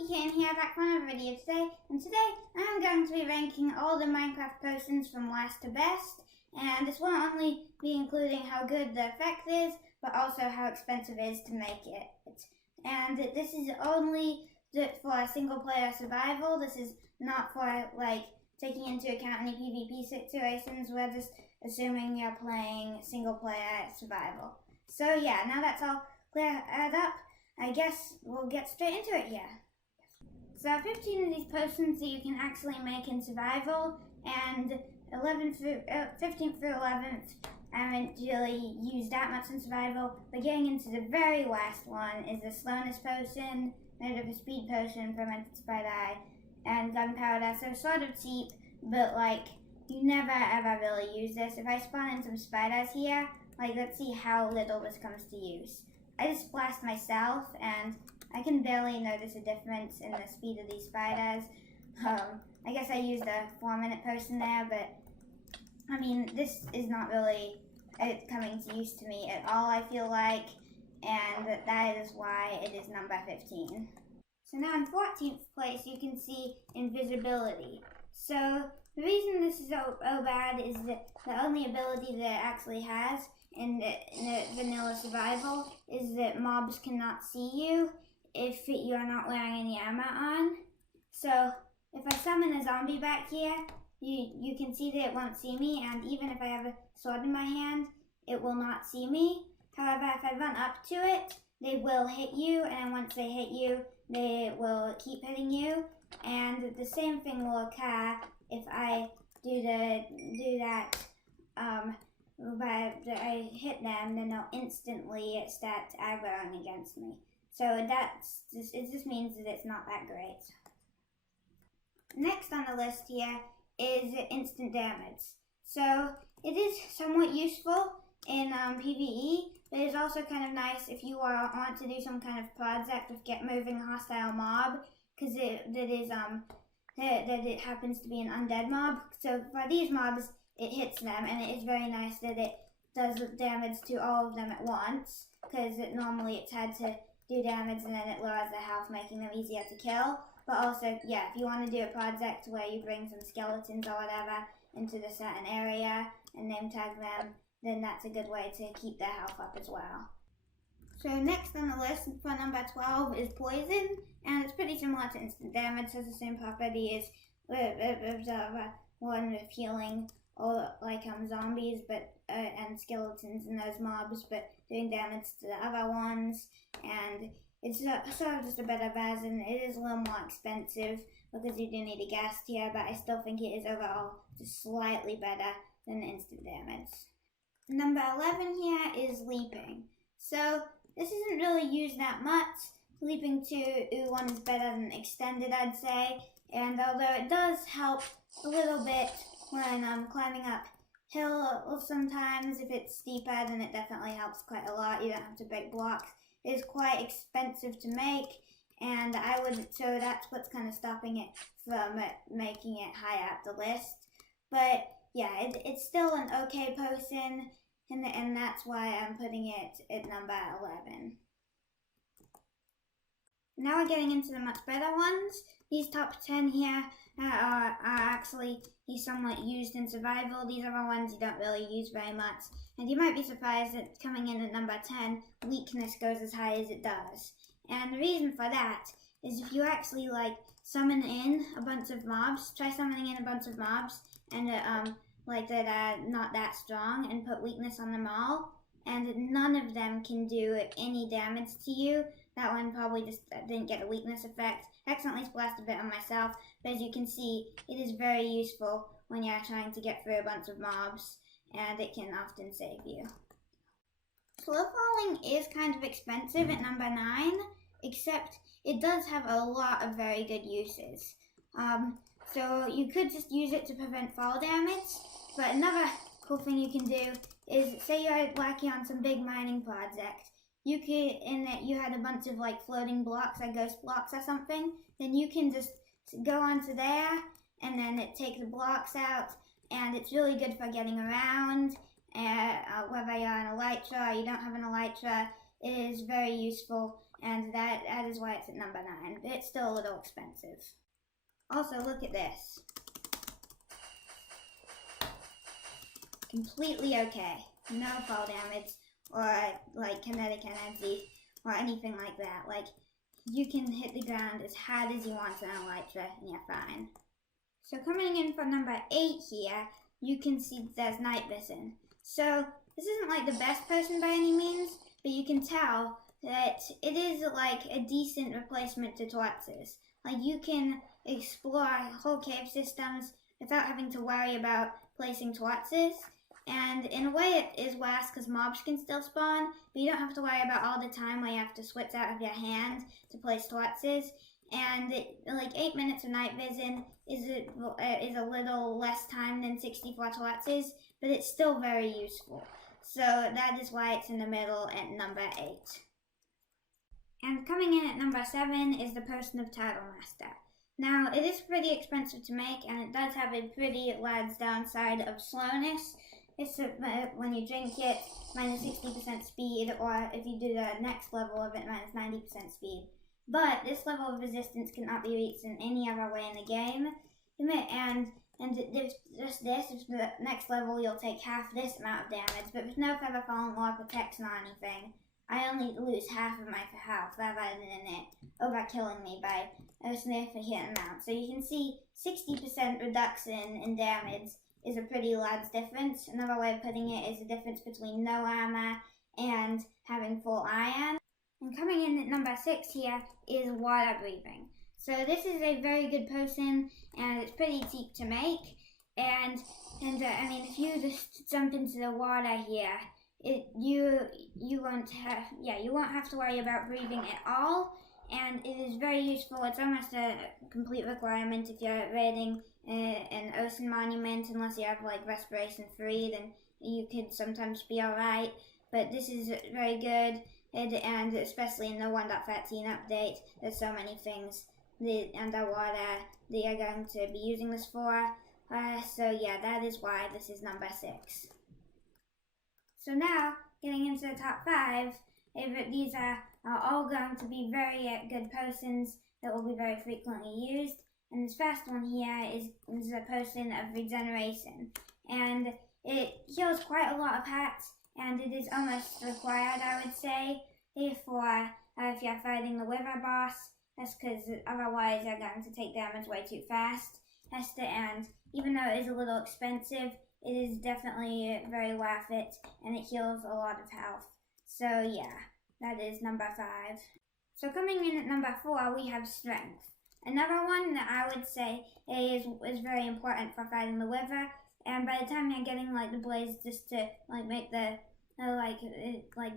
Monkeycan here, back for another video today, and today I'm going to be ranking all the Minecraft potions from last to best, and this won't only be including how good the effect is, but also how expensive it is to make it. And this is only for single player survival. This is not for like taking into account any PvP situations. We're just assuming you're playing single player survival. So yeah, now that's all cleared up, I guess we'll get straight into it here. So 15 of these potions that you can actually make in survival, and 15th through 11th I haven't really used that much in survival, but getting into the very last one is the slowness potion, made of a speed potion, fermented spider eye, and gunpowder. So sort of cheap, but like you never ever really use this. If I spawn in some spiders here, like let's see how little this comes to use. I just splashed myself, and I can barely notice a difference in the speed of these spiders. I guess I used a 4-minute potion there, but I mean, this is not really coming to use to me at all, I feel like, and that is why it is number 15. So now in 14th place, you can see invisibility. So the reason this is so bad is that the only ability that it actually has in the vanilla survival is that mobs cannot see you if you are not wearing any armor on. So if I summon a zombie back here, you can see that it won't see me, and even if I have a sword in my hand, it will not see me. However, if I run up to it, they will hit you, and once they hit you, they will keep hitting you. And the same thing will occur if I do that. But I hit them, then they'll instantly start aggroing against me. So it just means that it's not that great. Next on the list here is instant damage. So it is somewhat useful in PvE, but it's also kind of nice if you want to do some kind of project with get moving hostile mob, because it happens to be an undead mob. So for these mobs, it hits them, and it is very nice that it does damage to all of them at once, because normally it's had to do damage and then it lowers their health, making them easier to kill. But also, yeah, if you want to do a project where you bring some skeletons or whatever into the certain area and name tag them, then that's a good way to keep their health up as well. So next on the list for number 12 is poison, and it's pretty similar to instant damage. It has the same property as one with healing, or like zombies, but and skeletons and those mobs, but doing damage to the other ones. And it's sort of just a better version. It is a little more expensive because you do need a ghast here, but I still think it is overall just slightly better than instant damage. Number 11 here is leaping. So this isn't really used that much. Leaping to U1 is better than extended, I'd say, and although it does help a little bit when I'm climbing up hill sometimes, if it's steeper, then it definitely helps quite a lot. You don't have to break blocks. It is quite expensive to make, and so that's what's kind of stopping it from making it high up the list. But yeah, it's still an okay potion, and that's why I'm putting it at number 11. Now we're getting into the much better ones. These top 10 here are actually somewhat used in survival. These are the ones you don't really use very much. And you might be surprised that coming in at number 10, weakness goes as high as it does. And the reason for that is if you actually like summon in a bunch of mobs, try summoning in a bunch of mobs and like that are not that strong, and put weakness on them all, and none of them can do any damage to you. That one probably just didn't get a weakness effect. I accidentally splashed a bit on myself, but as you can see, it is very useful when you're trying to get through a bunch of mobs, and it can often save you. Slow falling is kind of expensive at number 9, except it does have a lot of very good uses. So you could just use it to prevent fall damage, but another cool thing you can do is, say you're working on some big mining project. You could, in that you had a bunch of like floating blocks, like ghost blocks or something, then you can just go onto there, and then it takes the blocks out, and it's really good for getting around, whether you're on Elytra or you don't have an Elytra. It is very useful, and that is why it's at number 9. But it's still a little expensive. Also, look at this. Completely okay. No fall damage or like kinetic energy or anything like that. Like, you can hit the ground as hard as you want on Elytra and you're fine. So coming in for number 8 here, you can see there's night vision. So this isn't like the best person by any means, but you can tell that it is like a decent replacement to Toatz's. Like, you can explore whole cave systems without having to worry about placing Toatz's. And in a way it is worse because mobs can still spawn, but you don't have to worry about all the time where you have to switch out of your hand to place Toatz's. And like 8 minutes of night vision is a little less time than 64 Toatz's, but it's still very useful. So that is why it's in the middle at number 8. And coming in at number 7 is the Potion of Turtle Master. Now, it is pretty expensive to make, and it does have a pretty large downside of slowness. It's when you drink it, minus 60% speed, or if you do the next level of it, minus 90% speed. But this level of resistance cannot be reached in any other way in the game. And just this, if the next level you'll take half this amount of damage, but with no Feather Falling or protection or anything, I only lose half of my health rather than it overkilling me by a significant amount. So you can see 60% reduction in damage is a pretty large difference. Another way of putting it is the difference between no armor and having full iron. And coming in at number 6 here is Water Breathing. So this is a very good potion, and it's pretty cheap to make. And I mean, if you just jump into the water here, you won't have to worry about breathing at all. And it is very useful. It's almost a complete requirement if you're raiding an ocean monument, unless you have like respiration free, then you could sometimes be alright. But this is very good, and especially in the 1.13 update, there's so many things underwater that you're going to be using this for. So yeah, that is why this is number 6. So now, getting into the top 5, these are all going to be very good potions that will be very frequently used. And this first one here is a potion of regeneration. And it heals quite a lot of hats, and it is almost required, I would say, if you're fighting the Wither boss. That's because otherwise you're going to take damage way too fast. And even though it is a little expensive, it is definitely very worth it, and it heals a lot of health. So yeah, that is number 5. So coming in at number 4, we have Strength. Another one that I would say is very important for fighting the Wither, and by the time you're getting like the blaze just to like make the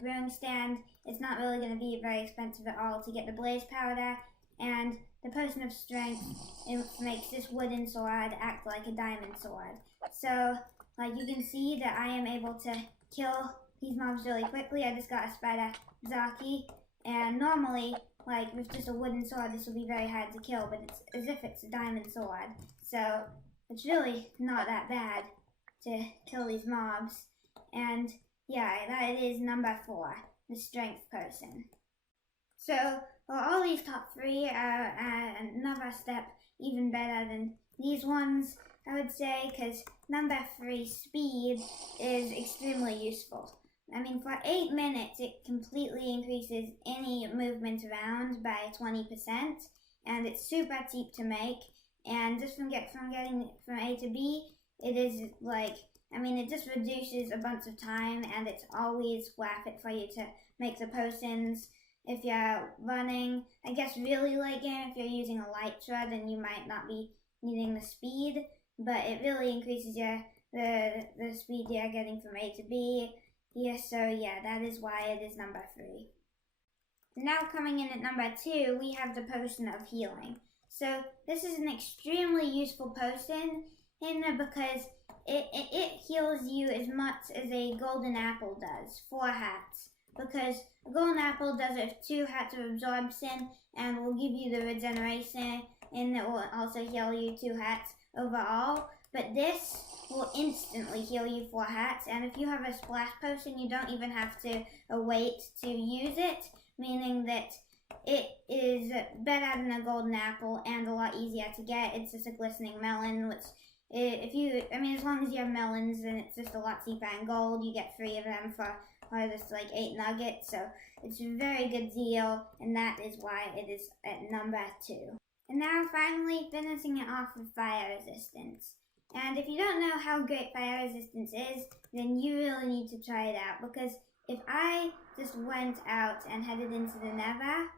brewing stand, it's not really going to be very expensive at all to get the blaze powder. And the Potion of Strength, it makes this wooden sword act like a diamond sword. So, like, you can see that I am able to kill these mobs really quickly. I just got a Spider Zaki, and normally, like, with just a wooden sword, this will be very hard to kill, but it's as if it's a diamond sword. So, it's really not that bad to kill these mobs. And, yeah, that is number 4, the Strength Potion. So, all these top 3 are another step even better than these ones, I would say, because number 3, Speed, is extremely useful. I mean, for 8 minutes, it completely increases any movement around by 20%, and it's super cheap to make. And just from getting from A to B, it is like, I mean, it just reduces a bunch of time, and it's always worth it for you to make the potions. If you're running, I guess really late game, if you're using Elytra, then you might not be needing the speed, but it really increases the speed you're getting from A to B. Yeah, so yeah, that is why it is number 3. Now coming in at number 2, we have the Potion of Healing. So this is an extremely useful potion because it heals you as much as a golden apple does, 4 hats. Because a golden apple does it with 2 hats of absorption and will give you the regeneration, and it will also heal you 2 hats overall. But this will instantly heal you 4 hats, and if you have a splash potion, you don't even have to wait to use it, meaning that it is better than a golden apple and a lot easier to get. It's just a glistening melon, which as long as you have melons, then it's just a lot cheaper. And gold, you get 3 of them for just like 8 nuggets. So it's a very good deal, and that is why it is at number 2. And now finally finishing it off with fire resistance. And if you don't know how great fire resistance is, then you really need to try it out, because if I just went out and headed into the Nether,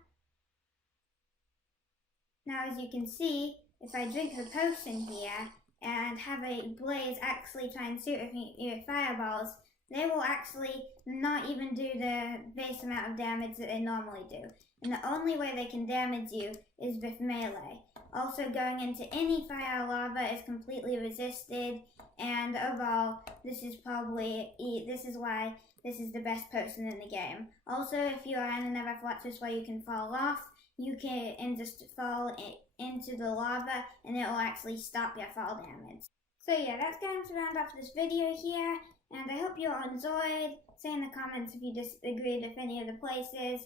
now as you can see, if I drink the potion here and have a blaze actually try and shoot your fireballs, they will actually not even do the base amount of damage that they normally do. And the only way they can damage you is with melee. Also, going into any fire or lava is completely resisted, and overall, this is why this is the best potion in the game. Also, if you are in another fortress where you can fall off, you can just fall into the lava, and it will actually stop your fall damage. So yeah, that's going to round off this video here, and I hope you all enjoyed. Say in the comments if you disagreed with any of the places.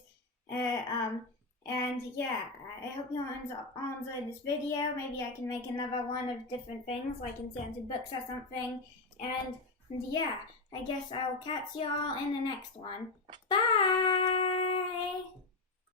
And yeah, I hope you all enjoyed this video. Maybe I can make another one of different things, like enchanted books or something. And yeah, I guess I will catch you all in the next one. Bye!